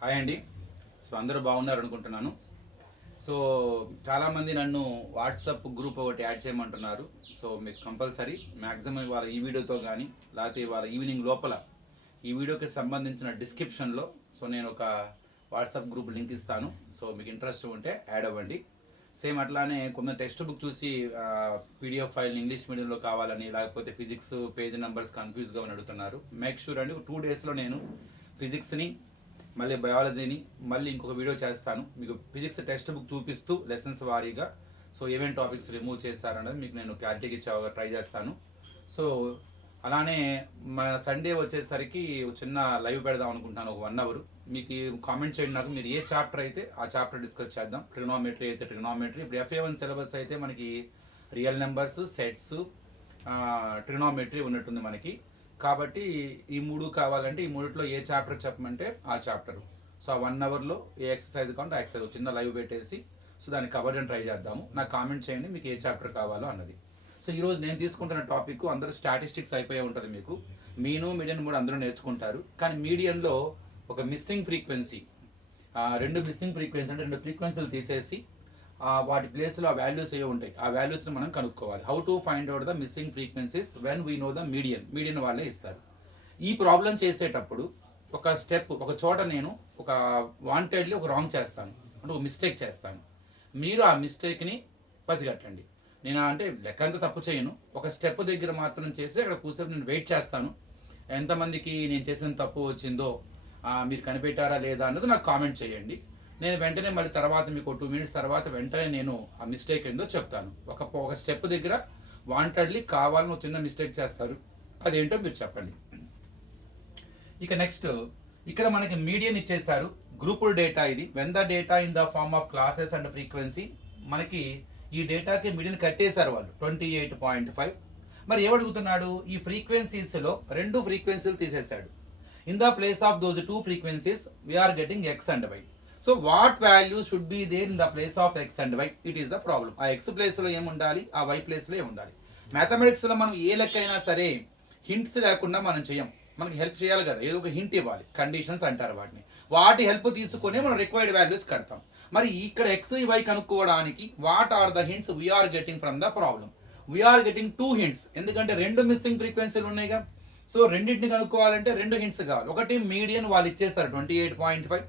Hi అండి. So అందరూ బాగున్నారు అనుకుంటున్నాను. సో చాలామంది నన్ను వాట్సాప్ గ్రూప్ ఒకటి యాడ్ చేయమంటున్నారు. సో మీకు కంపల్సరీ మ్యాక్సిమం ఇవాళ ఈ వీడియోతో కానీ లేకపోతే ఇవాళ ఈవినింగ్ లోపల ఈ వీడియోకి సంబంధించిన డిస్క్రిప్షన్లో నేను ఒక వాట్సాప్ గ్రూప్ లింక్ ఇస్తాను. సో మీకు ఇంట్రెస్ట్ ఉంటే యాడ్ అవ్వండి. సేమ్ అట్లానే కొంత టెక్స్ట్ బుక్ చూసి పీడిఎఫ్ ఫైల్ ఇంగ్లీష్ మీడియంలో కావాలని లేకపోతే ఫిజిక్స్ పేజ్ నెంబర్స్ కన్ఫ్యూజ్గా అని అడుగుతున్నారు. మేక్ షూర్ అండి 2 డేస్లో నేను ఫిజిక్స్ని మళ్ళీ బయాలజీని మళ్ళీ ఇంకొక వీడియో చేస్తాను. మీకు ఫిజిక్స్ టెక్స్ట్ బుక్ చూపిస్తూ లెసన్స్ వారీగా సో ఏమేమి టాపిక్స్ రిమూవ్ చేస్తారనేది మీకు నేను క్లారిటీకి ఇచ్చే ట్రై చేస్తాను. సో అలానే మన సండే వచ్చేసరికి చిన్న లైవ్ పెడదాం అనుకుంటున్నాను, ఒక 1 అవర్. మీకు కామెంట్ చేయండి, నాకు మీరు ఏ చాప్టర్ అయితే ఆ చాప్టర్ డిస్కస్ చేద్దాం. ట్రిగ్నోమెట్రీ అయితే ట్రిగ్నోమెట్రీ, ఇప్పుడు FA1 సిలబస్ అయితే మనకి రియల్ నెంబర్స్, సెట్స్, ట్రిగ్నోమెట్రీ ఉన్నట్టుంది మనకి. కాబట్టి ఈ 3 కావాలంటే ఈ 3లో ఏ చాప్టర్ చెప్పమంటే ఆ చాప్టర్. సో ఆ 1 అవర్లో ఏ ఎక్సర్సైజ్ కావాలంటే ఆ ఎక్సర్సైజ్ చిన్న లైవ్ పెట్టేసి సో దాన్ని కవర్ చేయడానికి ట్రై చేద్దాము. నాకు కామెంట్ చేయండి మీకు ఏ చాప్టర్ కావాలో అన్నది. సో ఈరోజు నేను తీసుకుంటున్న టాపిక్ అందరూ స్టాటిస్టిక్స్ అయిపోయి ఉంటుంది. మీకు మీడియన్ కూడా అందరూ నేర్చుకుంటారు. కానీ మీడియన్లో ఒక మిస్సింగ్ ఫ్రీక్వెన్సీ, 2 మిస్సింగ్ ఫ్రీక్వెన్సీ అంటే 2 ఫ్రీక్వెన్సీలు తీసేసి వాటి ప్లేస్లో ఆ వాల్యూస్ ఏ ఉంటాయి, ఆ వాల్యూస్ని మనం కనుక్కోవాలి. How to find out the missing frequencies when we know the median వాళ్ళే ఇస్తారు. ఈ ప్రాబ్లం చేసేటప్పుడు ఒక స్టెప్ ఒక చోట నేను ఒక వాంటెడ్లీ ఒక రాంగ్ చేస్తాను, అంటే ఒక మిస్టేక్ చేస్తాను. మీరు ఆ మిస్టేక్ని పసిగట్టండి. నేను అంటే లెక్కంతా తప్పు చేయను, ఒక స్టెప్ దగ్గర మాత్రం చేసి అక్కడ కూర్చొని నేను వెయిట్ చేస్తాను. ఎంతమందికి నేను చేసిన తప్పు వచ్చిందో మీరు కనిపెట్టారా లేదా అన్నది నాకు కామెంట్ చేయండి. నేను వెంటనే మళ్ళీ తర్వాత మీకు 2 మినిట్స్ తర్వాత వెంటనే నేను ఆ మిస్టేక్ ఏందో చెప్తాను. ఒక స్టెప్ దగ్గర వాంటెడ్లీ కావాలని ఒక చిన్న మిస్టేక్ చేస్తారు, అదేంటో మీరు చెప్పండి. ఇక నెక్స్ట్ ఇక్కడ మనకి మీడియన్ ఇచ్చేసారు, గ్రూపుడ్ డేటా ఇది. When the data in the form of classes and frequency, మనకి ఈ డేటాకి మీడియన్ కట్టేశారు వాళ్ళు 28.5. మరి ఏమడుగుతున్నాడు, ఈ ఫ్రీక్వెన్సీస్లో 2 ఫ్రీక్వెన్సీలు తీసేశాడు. In the place of those 2 frequencies we're getting X and Y. So what value should be there in the place of X and Y, it is the problem. ఆ X ప్లేస్లో ఏముండాలి, ఆ వై ప్లేస్లో ఏముండాలి. మ్యాథమెటిక్స్లో మనం ఏ లెక్క అయినా సరే హింట్స్ లేకుండా మనం చేయం. మనకి హెల్ప్ చేయాలి కదా, ఏదో ఒక హింట్ ఇవ్వాలి, కండిషన్స్ అంటారు వాటిని. వాటి హెల్ప్ తీసుకొని మనం రిక్వైర్డ్ వాల్యూస్ కడతాం. మరి ఇక్కడ ఎక్స్ వై కనుక్కోవడానికి what are the hints we are getting from the problem. We are getting 2 hints, ఎందుకంటే 2 మిస్సింగ్ ఫ్రీక్వెన్సీలు ఉన్నాయిగా. సో రెండింటిని కనుక్కోవాలంటే 2 హింట్స్ కావాలి. ఒకటి మీడియన్ వాళ్ళు ఇచ్చేస్తారు 28.5,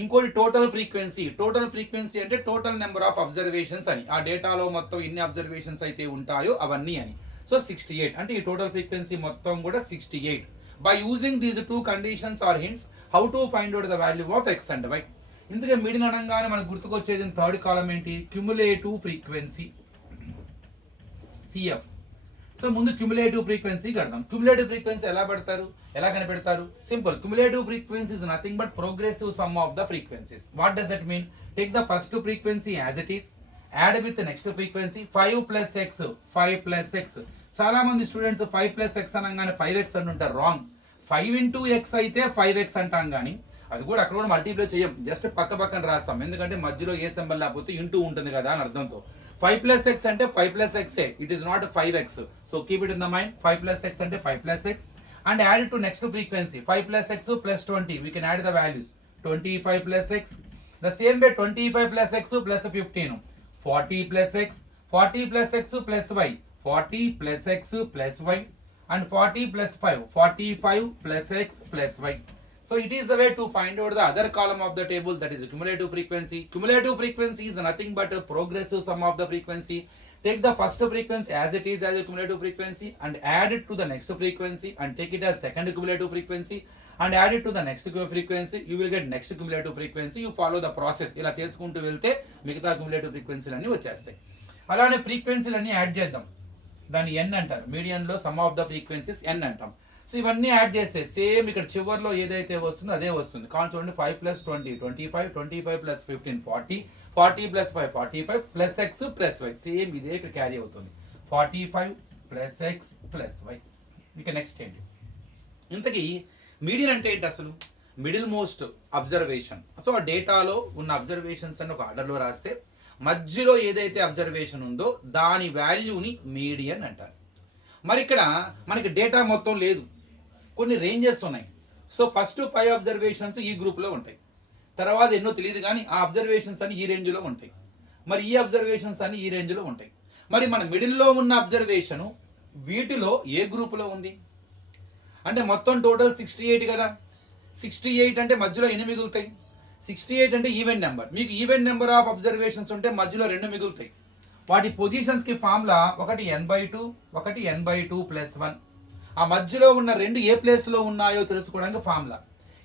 ఇంకోటి టోటల్ ఫ్రీక్వెన్సీ. టోటల్ ఫ్రీక్వెన్సీ అంటే టోటల్ నెంబర్ ఆఫ్ అబ్జర్వేషన్స్ అని, ఆ డేటాలో మొత్తం ఎన్ని అబ్జర్వేషన్స్ అయితే ఉంటాయో అవన్నీ అని. సో 68 అంటే ఈ టోటల్ ఫ్రీక్వెన్సీ మొత్తం కూడా 68. By using these 2 conditions are hints how to find out the value of X and y. ఇందుకే మీడియన్ అనగానే మనకు గుర్తుకొచ్చేది థర్డ్ కాలం ఏంటి, క్యుములేటివ్ ఫ్రీక్వెన్సీ, CF. సో ముందు క్యుములేటివ్ ఫ్రీక్వెన్సీ కడదాం. క్యుములేటివ్ ఫ్రీక్వెన్సీ ఎలా కనిపెడతారు? Simple. Cumulative frequency is nothing but progressive sum of the frequencies. What does that mean? Take the first frequency as it is, add with next frequency 5 + x, 5 + x. చాలా మంది students 5 + x అనగానే 5x అంటుంటారు. Wrong. 5 × x అయితే 5x అంటాం, కానీ అది కూడా అక్కడ కూడా మల్టిప్లై చేయం, జస్ట్ పక్కన రాస్తాం. ఎందుకంటే మధ్యలో ఏ సింబల్ లేకపోతే ఇంటూ ఉంటుంది కదా అని అర్థంతో. 5 + x అంటే 5 + x, it is not 5x. So keep it in the mind. 5 + x అంటే 5 + x and add it to next frequency 5 + x plus 20. We can add the values 25 + x. The same way 25 + x plus 15, 40 + x, 40 + x plus y, 40 + x plus y, and 40 + 5, 45 + x plus y. So it is the way to find out the other column of the table, that is cumulative frequency. Cumulative frequency is nothing but a progressive sum of the frequency. Take the first frequency as it is as a cumulative frequency and add it to the next frequency and take it as second cumulative frequency and add it to the next frequency. You will get next cumulative frequency. You follow the process. ఇలా చేసుకుంటూ వెళ్తే మిగతా cumulative frequency అన్నీ వచ్చేస్తాయి. అలానే ఫ్రీక్వెన్సీలన్నీ add చేద్దాం, దాన్ని n అంటారు. మీడియన్లో sum of the frequencies n అంటాం. సో ఇవన్నీ యాడ్ చేస్తే సేమ్ ఇక్కడ చివర్లో ఏదైతే వస్తుందో అదే వస్తుంది. కానీ చూడండి 5 + 20 25, 25 + 15 40, 40 + 5 45 + x + y. సేమ్ ఇదే ఇక్కడ క్యారీ అవుతుంది, 45 + x + y. ఇక నెక్స్ట్ ఏంటి, ఇంతకీ మీడియన్ అంటే ఏంటి అసలు? Middle most observation. సో ఆ డేటాలో ఉన్న అబ్జర్వేషన్స్ అని ఒక ఆర్డర్లో రాస్తే మధ్యలో ఏదైతే అబ్జర్వేషన్ ఉందో దాని వాల్యూని మీడియన్ అంటారు. మరి ఇక్కడ మనకి డేటా మొత్తం లేదు, కొన్ని రేంజెస్ ఉన్నాయి. సో ఫస్ట్ 5 అబ్జర్వేషన్స్ ఈ గ్రూప్లో ఉంటాయి. తర్వాత ఎన్నో తెలియదు కానీ ఆ అబ్జర్వేషన్స్ అన్ని ఈ రేంజ్లో ఉంటాయి. మరి ఈ అబ్జర్వేషన్స్ అన్ని ఈ రేంజ్లో ఉంటాయి. మరి మన మిడిల్లో ఉన్న అబ్జర్వేషను వీటిలో ఏ గ్రూపులో ఉంది అంటే మొత్తం టోటల్ 68 కదా. 68 అంటే మధ్యలో ఎన్ని మిగులుతాయి? 68 అంటే ఈవెంట్ నెంబర్. మీకు ఈవెంట్ నెంబర్ ఆఫ్ అబ్జర్వేషన్స్ ఉంటే మధ్యలో 2 మిగులుతాయి. వాటి పొజిషన్స్కి ఫార్ములా ఒకటి n/2, ఒకటి n/2+1. ఆ మధ్యలో ఉన్న రెండు ఏ ప్లేస్లో ఉన్నాయో తెలుసుకోవడానికి ఫార్ములా.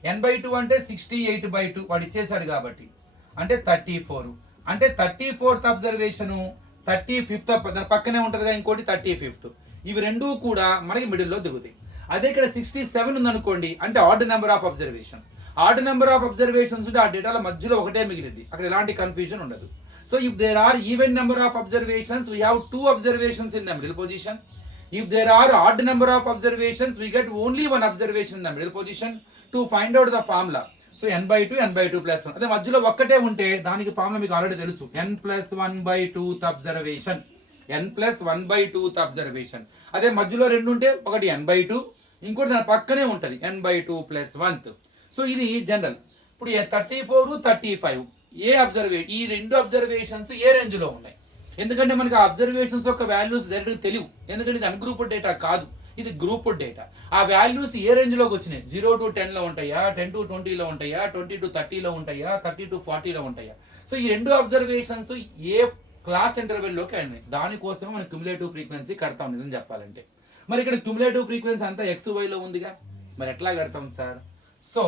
n/2 అంటే 68/2 వాడు ఇచ్చేసాడు కాబట్టి, అంటే 34. అంటే 34th అబ్జర్వేషను 35th దాని పక్కనే ఉంటుందిగా ఇంకోటి 35th. ఇవి రెండూ కూడా మనకి మిడిల్లో దిగుతాయి. అదే ఇక్కడ 67 ఉందనుకోండి, అంటే odd number of observation. Odd number of observations ఉంటే ఆ డేటాల మధ్యలో ఒకటే మిగిలింది, అక్కడ ఎలాంటి కన్ఫ్యూజన్ ఉండదు. So if there are even number of observations we have 2 observations in the middle position. If there are odd number of observations, we get only one observation in the middle position to find out the formula. So n/2, n/2+1. అదే మధ్యలో ఒక్కటే ఉంటే దానికి formula మీకు already తెలుసు, n+1/2th observation. n+1/2th observation. అదే మధ్యలో రెండు ఉంటే ఒకటి n/2, ఇంకోటి దాని పక్కనే ఉంటుంది n/2+1. సో ఇది జనరల్. ఇప్పుడు 34, 35 ఈ రెండు అబ్జర్వేషన్స్ ఏ రేంజ్లో ఉన్నాయి? ఎందుకంటే మనకి ఆ అబ్జర్వేషన్స్ యొక్క వాల్యూస్ డైరెక్ట్గా తెలియవు, ఎందుకంటే ఇది అన్గ్రూప్డ్ డేటా కాదు, ఇది గ్రూప్డ్ డేటా. ఆ వాల్యూస్ ఏ రేంజ్లోకి వచ్చినాయి? 0 to 10లో ఉంటాయా, 10 to 20లో ఉంటాయా, 20 to 30లో ఉంటాయా, 30 to 40లో ఉంటాయా? సో ఈ రెండు అబ్జర్వేషన్స్ ఏ క్లాస్ ఇంటర్వెల్లోకి అయినాయి, దానికోసమే మనం క్యుములేటివ్ ఫ్రీక్వెన్సీ కడతాం నిజం చెప్పాలంటే. మరి ఇక్కడ క్యుములేటివ్ ఫ్రీక్వెన్సీ అంతా XYలో ఉందిగా, మరి ఎట్లా కడతాం సార్? సో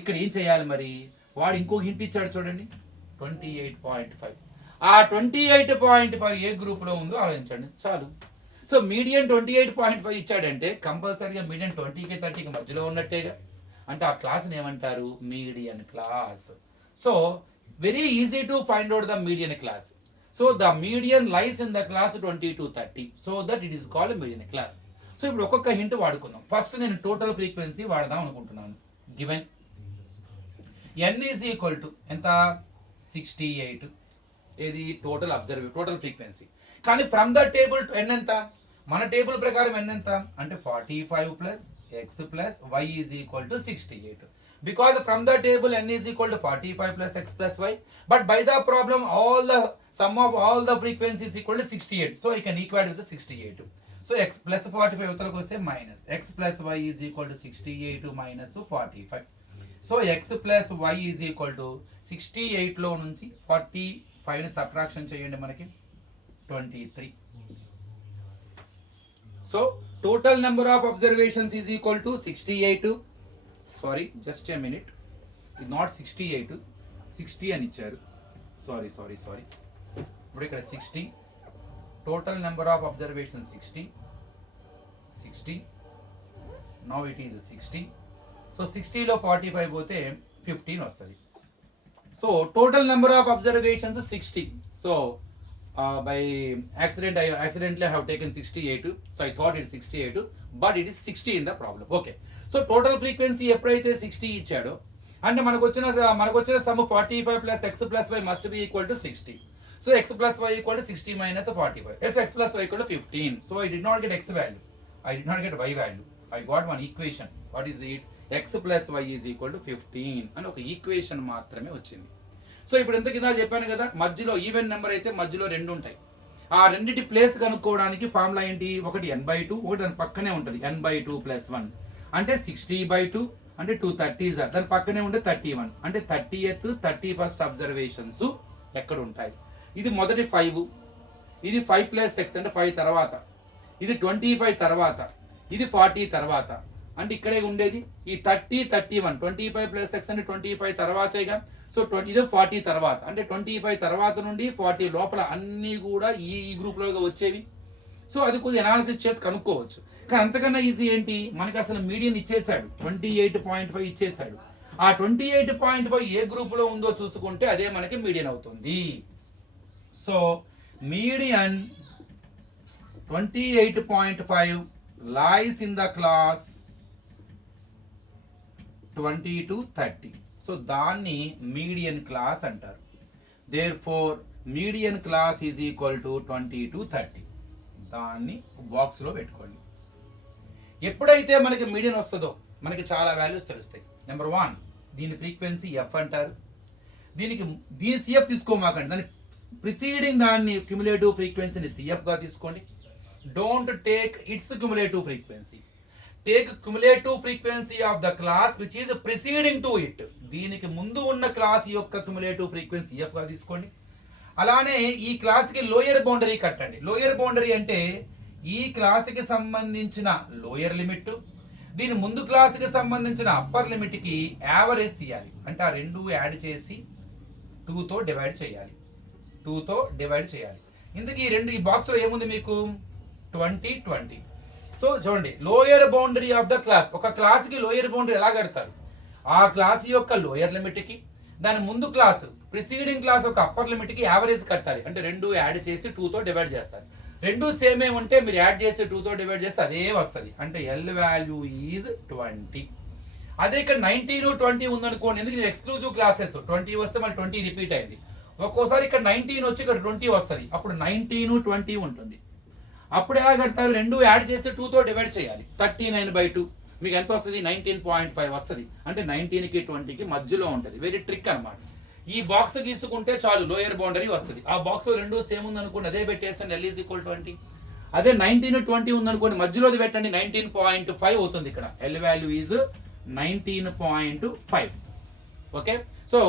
ఇక్కడ ఏం చేయాలి మరి? వాడు ఇంకొక హింట్ ఇచ్చాడు చూడండి, 28.5. ఆ 28.5 ఏ గ్రూప్లో ఉందో ఆలోచించండి చాలు. సో మీడియన్ 28.5 ఇచ్చాడంటే కంపల్సరీగా మీడియన్ 20కి 30కి మధ్యలో ఉన్నట్టేగా, అంటే ఆ క్లాస్ని ఏమంటారు? Median class. So very easy to find out the median class. So the median lies in the class 20 to 30, so that it is called median class. So ఇప్పుడు ఒక్కొక్క హింట్ వాడుకుందాం. ఫస్ట్ నేను total frequency వాడదాం అనుకుంటున్నాను. Given n is equal to ఎంత? 68. ఏది? Total frequency. కానీ from the table n ఎంత? మన టేబుల్ ప్రకారం n ఎంత అంటే 45 plus x plus y is equal to 68. Because from the table n is equal to 45 plus x plus y, but by the problem all the sum of all the frequencies equal to 68. So I can equal with 68. So x plus 45 అవతలకు వస్తే minus x plus y is equal to 68 minus 45. So x plus y is equal to 68లో నుంచి 45ని subtraction చేయండి, మనకి 23. So total number of observations is equal to 68. Sorry, just a minute, ఇది not 68, 60 అని ఇచ్చారు. సారీ. ఇప్పుడు ఇక్కడ 60. Total number of observation 60. Now it is 60. So 60లో 45 పోతే 15 వస్తుంది. So total number of observations 60. So by accidentally I have taken 68. So I thought it's 68, but it is 60 in the problem. Okay. So total frequency ఎప్పుడైతే 60 ఇచ్చాడో అంటే మనకు వచ్చిన some 45 plus x plus y must be equal to 60. So x plus y equal to 60 minus 45. x plus y equal to 15. So I did not get x value, I did not get y value, I got one equation. What is it? x plus y is equal to 15 అని ఒక equation మాత్రమే వచ్చింది. So ఇప్పుడు ఎంత కింద చెప్పాను కదా, మధ్యలో ఈవెన్ నెంబర్ అయితే మధ్యలో రెండు ఉంటాయి. ఆ రెండింటి ప్లేస్ కనుక్కోవడానికి ఫార్ములా ఏంటి? ఒకటి n/2, ఒకటి దాని పక్కనే ఉంటుంది n/2+1. అంటే 60/2 అంటే 230s, దాని పక్కనే ఉంటే 31 అంటే 30th 31st అబ్జర్వేషన్స్ ఎక్కడ ఉంటాయి? ఇది మొదటి 5, ఇది 5 ప్లస్ x అంటే 5 తర్వాత, ఇది 25 తర్వాత, ఇది 40 తర్వాత, అంటే ఇక్కడే ఉండేది ఈ 30 31. 25 ప్లస్ x అంటే 25 తర్వాతేగా. సో 20 40 తర్వాత, అంటే 25 తర్వాత నుండి 40 లోపల అన్నీ కూడా ఈ గ్రూప్లోగా వచ్చేవి. సో అది కొద్దిగా అనాలిసిస్ చేసి కనుక్కోవచ్చు. కానీ అంతకన్నా ఈజీ ఏంటి? మనకి అసలు మీడియన్ ఇచ్చేసాడు, 28.5 ఇచ్చేసాడు. ఆ 28.5 ఏ గ్రూప్లో ఉందో చూసుకుంటే అదే మనకి మీడియన్ అవుతుంది. So median 28.5 lies in the class 20 to 30. So దాన్ని మీడియన్ క్లాస్ అంటారు. Therefore median class is equal to 20 to 30. దాన్ని బాక్స్లో పెట్టుకోండి. ఎప్పుడైతే మనకి మీడియన్ వస్తుందో మనకి చాలా వాల్యూస్ తెలుస్తాయి. నెంబర్ 1, దీని ఫ్రీక్వెన్సీ f అంటారు. దీని సిఎఫ్ తీసుకోమాకండి, దాని ప్రిసీడింగ్ దాన్ని క్యుములేటివ్ ఫ్రీక్వెన్సీని సిఎఫ్గా తీసుకోండి. Don't take its cumulative frequency, take cumulative frequency of the class which is preceding to it. దీనికి ముందు ఉన్న క్లాస్ యొక్క క్యుములేటివ్ ఫ్రీక్వెన్సీ సిఎఫ్గా తీసుకోండి. అలానే ఈ క్లాస్కి లోయర్ బౌండరీ కట్టండి. లోయర్ బౌండరీ అంటే ఈ క్లాస్కి సంబంధించిన లోయర్ లిమిట్, దీని ముందు క్లాస్కి సంబంధించిన అప్పర్ లిమిట్కి యావరేజ్ తీయాలి. అంటే ఆ రెండు యాడ్ చేసి 2తో డివైడ్ చేయాలి. 2తో డివైడ్ చేయాలి. ఇందుకు ఈ బాక్స్లో ఏముంది మీకు 20 20. సో చూడండి, lower boundary of the class. ఒక క్లాస్కి లోయర్ బౌండరీ ఎలా కడతారు? ఆ క్లాస్ యొక్క లోయర్ లిమిట్కి దాని ముందు క్లాస్ ప్రిసీడింగ్ క్లాస్ ఒక అప్పర్ లిమిట్కి యావరేజ్ కట్టాలి. అంటే రెండు యాడ్ చేసి 2తో డివైడ్ చేస్తారు. రెండు సేమ్ ఉంటే మీరు యాడ్ చేసి 2తో డివైడ్ చేస్తే అదే వస్తుంది. అంటే ఎల్ వాల్యూ ఈజ్ 20. అదే ఇక్కడ 19 20 ఉందనుకోండి, ఎందుకు ఎక్స్క్లూజివ్ క్లాసెస్ 20 వస్తే మళ్ళీ 20 రిపీట్ అయింది. ఒక్కోసారి ఇక్కడ 19 వచ్చి ఇక్కడ 20 వస్తుంది, అప్పుడు 19 20 ఉంటుంది. అప్పుడు ఎలా కడతారు? రెండు యాడ్ చేసి 2తో డివైడ్ చేయాలి. 39/2 మీకు ఎంత వస్తుంది? 19.5 వస్తుంది. అంటే 19కి 20కి మధ్యలో ఉంటుంది. వెరీ ట్రిక్ అనమాట. ఈ బాక్స్ గీసుకుంటే చాలు, లోయర్ బౌండరీ వస్తుంది. ఆ బాక్స్ లో రెండు సేమ్ ఉంది అనుకోండి, అదే పెట్టేసండి, L = 20. అదే 19 20 ఉందనుకోండి, మధ్యలోది పెట్టండి, 19.5 అవుతుంది. ఇక్కడ L value is 19.5. Okay, so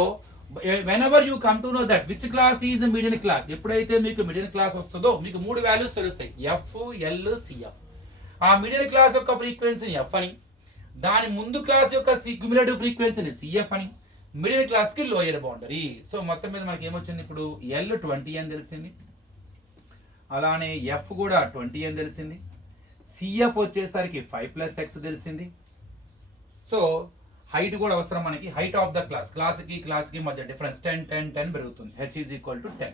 whenever you come to know that which class is median class, ఎప్పుడైతే మీకు median class వస్తుందో మీకు 3 వాల్యూస్ తెలుస్తాయి, F L CF. ఆ మీడియన్ క్లాస్ యొక్క ఫ్రీక్వెన్సీని F అని, దాని ముందు క్లాస్ యొక్క క్యుములేటివ్ ఫ్రీక్వెన్సీని CF అని, మిడిల్ క్లాస్ కి లోయర్ బౌండరీ. సో మొత్తం మీద మనకి ఏమొచ్చింది? ఇప్పుడు L 20 అని తెలిసింది, అలానే F కూడా 20 అని తెలిసింది, CF వచ్చేసరికి 5 + X తెలిసింది. సో హైట్ కూడా అవసరం మనకి. హైట్ ఆఫ్ ద క్లాస్ కి మధ్య డిఫరెన్స్ 10 10 10 పెరుగుతుంది. H = 10.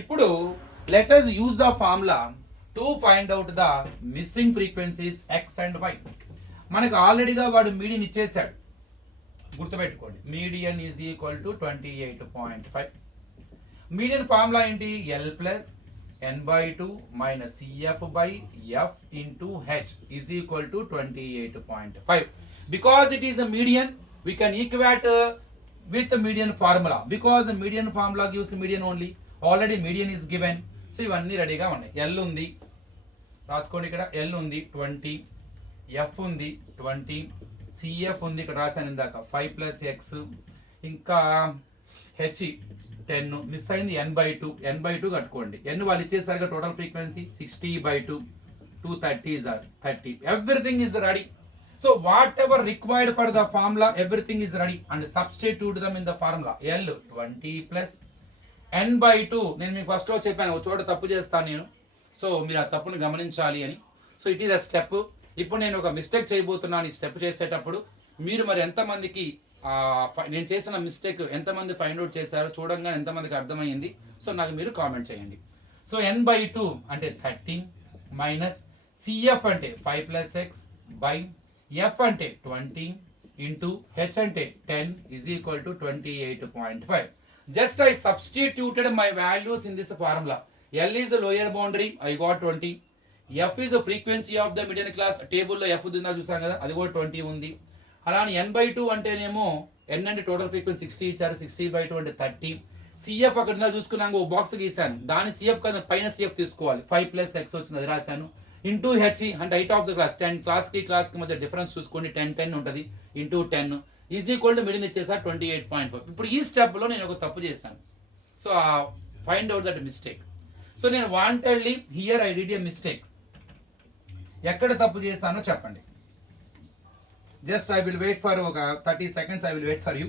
ఇప్పుడు let us use the formula to find out the missing frequencies X and Y. మనకు ఆల్రెడీగా వాడు మీడియన్ ఇచ్చేసాడు, గుర్తుపెట్టుకోండి. Median is equal to 28.5. Median formula ఏంటి? L + n/2 - CF/F × H is equal to 28.5. Because it is a median, we can equate with the median formula. Because the median formula gives median only. Already median is given. So ఇవన్నీ రెడీగా ఉన్నాయి. L ఉంది, రాసుకోండి. ఇక్కడ L ఉంది 20, F ఉంది 20, CF ఉంది, ఇక్కడ రాశాను ఇందాక 5 + X, ఇంకా H 10. మిస్ అయింది n/2. n/2 కట్టుకోండి. n వాళ్ళు ఇచ్చేసరిగా total frequency 60/2, 230 is 30. Everything is ready. So whatever required for the formula, everything is ready, and substitute them in the formula. L 20 + n/2. నేను మీకు ఫస్ట్ లో చెప్పాను, ఒక చోట తప్పు చేస్తాను నేను, సో మీరు ఆ తప్పును గమనించాలి అని. So it is a step. ఇప్పుడు నేను ఒక మిస్టేక్ చేయబోతున్నాను. ఈ స్టెప్ చేసేటప్పుడు మీరు మరి ఎంతమందికి నేను చేసిన మిస్టేక్ ఎంతమంది ఫైండ్ అవుట్ చేశారో చూడంగానే ఎంతమందికి అర్థమైంది, సో నాకు మీరు కామెంట్ చేయండి. సో n/2 అంటే 30 మైనస్ CF అంటే 5 + X బై F అంటే 20 ఇంటూ H అంటే 10 is equal to 28.5. Just I substituted my values in this formula. L is the lower boundary, I got 20. F is the frequency of the median class. Table లో F ఉందా చూసాం కదా, అది కూడా 20 ఉంది. అలానే n/2 అంటేనేమో n అంటే టోటల్ ఫ్రీక్వెన్సీ 60 ఇచ్చారు, 60/2 అంటే 30. CF అక్కడ చూసుకున్నాక ఓ బాక్స్ గీసాను, దాని CF కన్నా పైన CF తీసుకోవాలి. 5 + X వచ్చింది, అది రాశాను. ఇంటూ H అంటే హైట్ ఆఫ్ ద క్లాస్ 10, క్లాస్కి మధ్య డిఫరెన్స్ చూసుకోండి, 10 10 ఉంటుంది, into 10 is equal to middle ఇచ్చేసా 28.5. ఇప్పుడు ఈ స్టెప్లో నేను ఒక తప్పు చేశాను. So find out that mistake. So నేను wantedly here I did a mistake. ఎక్కడ తప్పు చేశానో చెప్పండి. Just I will wait for ఒక 30 seconds. I will wait for you.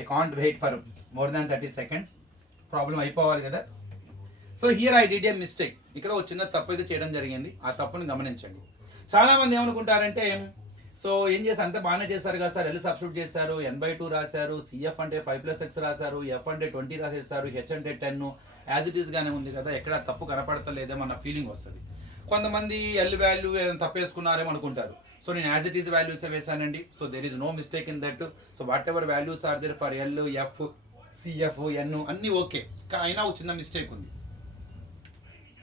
I can't wait for more than 30 seconds. Problem అయిపోవాలి కదా. So here I did a mistake. ఇక్కడ ఒక చిన్న తప్పు అయితే చేయడం జరిగింది, ఆ తప్పుని గమనించండి. చాలా మంది ఏమనుకుంటారంటే, సో ఏం చేశారు, అంతా బాగానే చేశారు కదా సార్, L సబ్స్టిట్యూట్ చేశారు, n/2 రాశారు, CF అంటే 5 + X రాశారు, F అంటే 20 రాసేస్తారు, H అంటే 10, యాజ్ ఇట్ ఈస్ గానే ఉంది కదా, ఎక్కడ తప్పు కనపడతలేదేమో అన్న ఫీలింగ్ వస్తుంది. కొంతమంది L వాల్యూ తప్పేసుకున్నారేమో అనుకుంటారు. సో నేను యాజ్ ఇట్ ఈస్ వాల్యూస్ వేసానండి. So there is no mistake in that. So whatever values are there for L, F, CF, N అన్నీ ఓకే, అయినా ఒక చిన్న మిస్టేక్ ఉంది.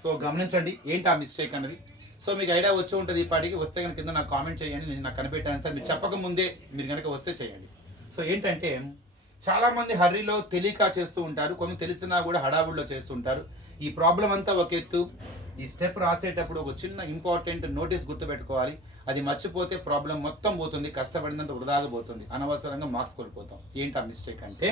సో గమనించండి ఏంటి ఆ మిస్టేక్ అన్నది. సో మీకు ఐడియా వచ్చి ఉంటుంది, ఈ పాటికి వస్తే కనుక కింద నాకు కామెంట్ చేయండి, నేను నాకు కనిపెట్టాను సార్, మీరు చెప్పక ముందే మీరు కనుక వస్తే చేయండి. సో ఏంటంటే చాలా మంది హర్రీలో తెలియక చేస్తూ ఉంటారు, కొంత తెలిసినా కూడా హడావుడిలో చేస్తుంటారు. ఈ ప్రాబ్లం అంతా ఒక ఎత్తు. ఈ స్టెప్ రాసేటప్పుడు ఒక చిన్న ఇంపార్టెంట్ నోటీస్ గుర్తుపెట్టుకోవాలి. అది మర్చిపోతే ప్రాబ్లం మొత్తం పోతుంది, కష్టపడినంత వృధాగా పోతుంది, అనవసరంగా మార్క్స్ కోల్పోతాం. ఏంటి ఆ మిస్టేక్ అంటే,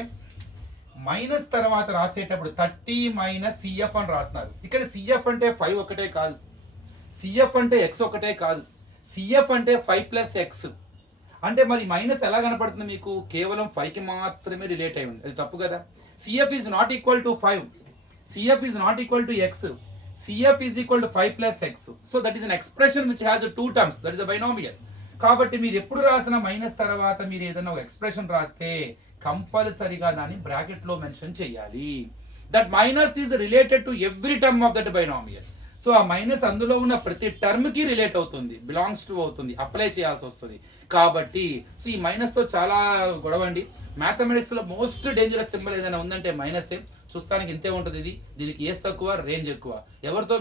మైనస్ తర్వాత రాసేటప్పుడు 30 మైనస్ సిఎఫ్ అని రాస్తున్నారు. ఇక్కడ సిఎఫ్ అంటే 5 ఒకటే కాదు, సిఎఫ్ అంటే ఎక్స్ ఒకటే కాదు, సిఎఫ్ అంటే 5 ప్లస్ ఎక్స్. అంటే మరి మైనస్ ఎలా కనపడుతుంది మీకు? కేవలం 5కి మాత్రమే రిలేట్ అయి ఉంది, అది తప్పు కదా. CF is not equal to 5, CF is not equal to X, CF is equal to 5 plus x. So that is an expression which has two terms. That is a binomial. కాబట్టి మీరు ఎప్పుడు రాసిన minus తర్వాత మీరు ఏదైనా ఒక expression రాస్తే కంపల్సరీగా దాన్ని బ్రాకెట్ లో మెన్షన్ చేయాలి. That minus is related to every term of that binomial. So ఆ మైనస్ అందులో ఉన్న ప్రతి టర్మ్ కి రిలేట్ అవుతుంది, బిలాంగ్స్ టు అవుతుంది, అప్లై చేయాల్సి వస్తుంది. కాబట్టి సో ఈ మైనస్ తో చాలా గొడవండి. మ్యాథమెటిక్స్ లో మోస్ట్ డేంజరస్ సింబల్ ఏదైనా ఉందంటే మైనస్. చూస్తానికి ఇంతే ఉంటుంది ఇది, దీనికి ఏస్ తక్కువ రేంజ్ ఎక్కువ. ఎవరితో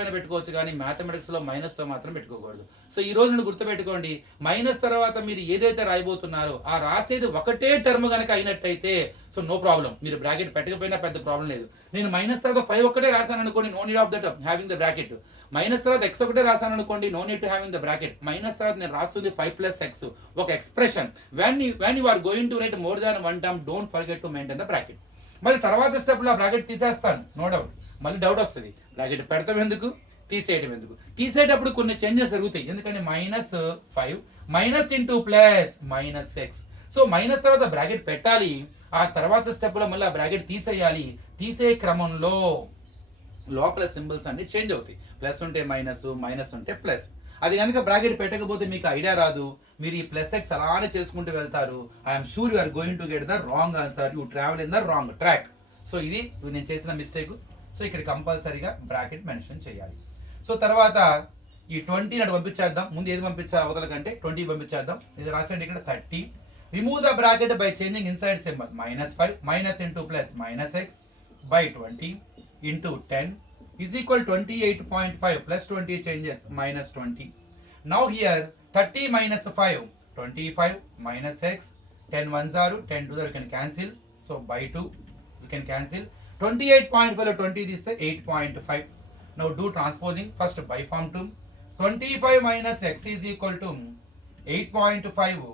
అయినా పెట్టుకోవచ్చు, కానీ మ్యాథమెటిక్స్ లో మైనస్ తో మాత్రం పెట్టుకోకూడదు. సో ఈ రోజు నుండి గుర్తుపెట్టుకోండి, మైనస్ తర్వాత మీరు ఏదైతే రాయబోతున్నారో ఆ రాసేది ఒకటే టర్మ్ కనుక అయినట్టయితే సో నో ప్రాబ్లం, మీరు బ్రాకెట్ పెట్టకపోయినా పెద్ద ప్రాబ్లం లేదు. నేను మైనస్ తర్వాత 5 ఒకటే రాశాను అనుకోండి, no need of that having the bracket. Minus తర్వాత ఎక్స్ ఒకటే రాశాను అనుకోండి, no need to having the bracket. Minus తర్వాత నేను రాస్తుంది 5 ప్లస్ ఎక్స్, ఒక expression. when you are going to write more than one term, don't forget to maintain the bracket. మళ్ళీ తర్వాత స్టెప్లో ఆ బ్రాకెట్ తీసేస్తాను, నో డౌట్. మళ్ళీ డౌట్ వస్తుంది, బ్రాకెట్ పెడతాం ఎందుకు, తీసేయటం ఎందుకు. తీసేటప్పుడు కొన్ని చేంజెస్ జరుగుతాయి, ఎందుకంటే -5 minus into plus minus X. So minus తర్వాత బ్రాకెట్ పెట్టాలి, ఆ తర్వాత స్టెప్లో మళ్ళీ ఆ బ్రాకెట్ తీసేయాలి. తీసే క్రమంలో లోపల సింబల్స్ అన్ని చేంజ్ అవుతాయి. ప్లస్ ఉంటే మైనస్, మైనస్ ఉంటే ప్లస్. అది కనుక బ్రాకెట్ పెట్టకపోతే మీకు ఐడియా రాదు, మీరు ఈ ప్లస్ ఎక్స్ అలానే చేసుకుంటూ వెళ్తారు. I'm sure you are going to get the wrong answer, you travel in the wrong track. So ఇది నేను చేసిన మిస్టేక్. సో ఇక్కడ కంపల్సరీగా బ్రాకెట్ మెన్షన్ చేయాలి. సో తర్వాత ఈ 20 నాటి పంపించేద్దాం. ముందు ఏది పంపించాలి అవతల కంటే 20 పంపించేద్దాం. ఇది రాసండి ఇక్కడ 30. Remove the bracket by changing inside symbol. -5 minus into plus minus X by 20 into 10 is equal 28.5 plus 20 changes -20. Now here 30 minus 5, 25 minus x, 10 ones are 10 to the, we can cancel. So by 2 we can cancel. 28.5 20 this is 8.5. Now do transposing. First by form 2. 25 minus x is equal to 8.5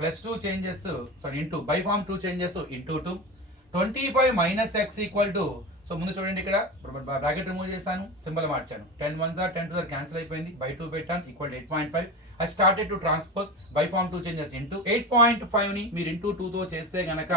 plus 2 changes, sorry into by form 2 changes into 2. 25 minus x equal to, so ముందు చూడండి ఇక్కడ bracket remove చేశాను, symbol మార్చాను. 10 ones are 10 to the cancel అయిపోయింది, by 2 పెట్టాను, equal 8.5. I started to transpose by form 2 changes into 8.5 ని మీరు into 2 తో చేస్తే గనక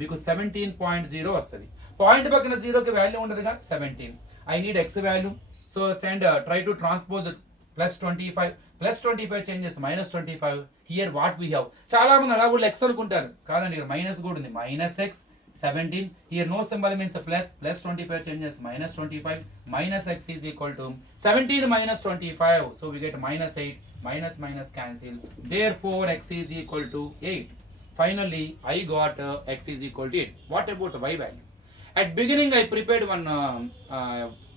మీకు 17.0 వస్తుంది. పాయింట్ పక్కన 0కి వాల్యూ ఉండదుగా, 17. I need x value. So send try to transpose +25 +25 changes -25. Here what we have. చాలా మంది అలా కూడా ఎక్స్ అనుకుంటారు, కాదండి ఇక్కడ మైనస్ కూడా ఉంది. -x 17. Here no symbol means a plus. +25 changes -25. Minus x is equal to 17 minus 25. So we get -8. Minus cancel. Therefore x is equal to 8. Finally I got x is equal to 8. What about y value? At beginning I prepared one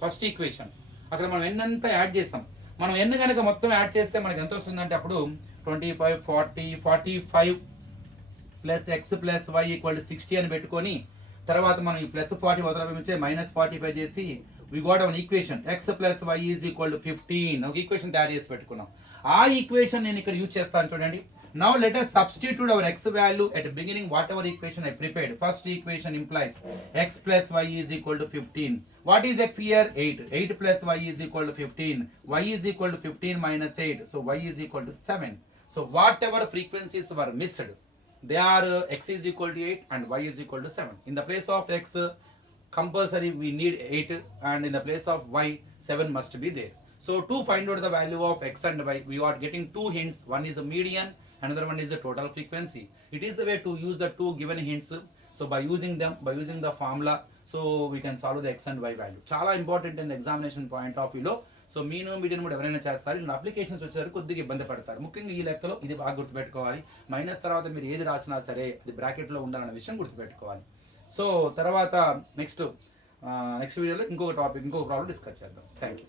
first equation. అక్కడ మనం n అంతా add చేస్తాం. మనం n కనుక మొత్తం add చేస్తే మనకి ఎంత వస్తుందంటే అప్పుడు 25 40 45 plus X plus Y equal to 60 అని పెట్టుకొని తర్వాత మనం ఈ ప్లస్ 40 వదల పంపించే -45 చేసి we got one equation X plus Y is equal to 15. ఒక ఈక్వేషన్ తయారు చేసి పెట్టుకున్నాం. ఆ ఈక్వేషన్ నేను ఇక్కడ యూజ్ చేస్తాను చూడండి. Now let us substitute our x value at the beginning whatever equation I prepared. First equation implies x plus y is equal to 15. What is x here? 8. 8 plus y is equal to 15. Y is equal to 15 minus 8. So y is equal to 7. So whatever frequencies were missed, they are x is equal to 8 and y is equal to 7. In the place of x, compulsory we need 8, and in the place of y, 7 must be there. So to find out the value of x and y, we are getting two hints. One is the median, another one is the total frequency. It is the way to use the two given hints. So by using them, by using the formula, so we can solve the x and y value. Chala important in the examination point of view. So mean medium కూడా ఎవరైనా చేస్తారు, ఇలా applications వచ్చేసరికి కొద్దిగా ఇబ్బంది పడతారు. ముఖ్యంగా ఈ లెక్కలో ఇది బాగా గుర్తుపెట్టుకోవాలి. మైనస్ తర్వాత మీరు ఏది రాసినా సరే అది బ్రాకెట్లో ఉండాలన్న విషయం గుర్తుపెట్టుకోవాలి. సో తర్వాత నెక్స్ట్ వీడియోలో ఇంకొక ప్రాబ్లం డిస్కస్ చేద్దాం. Thank you.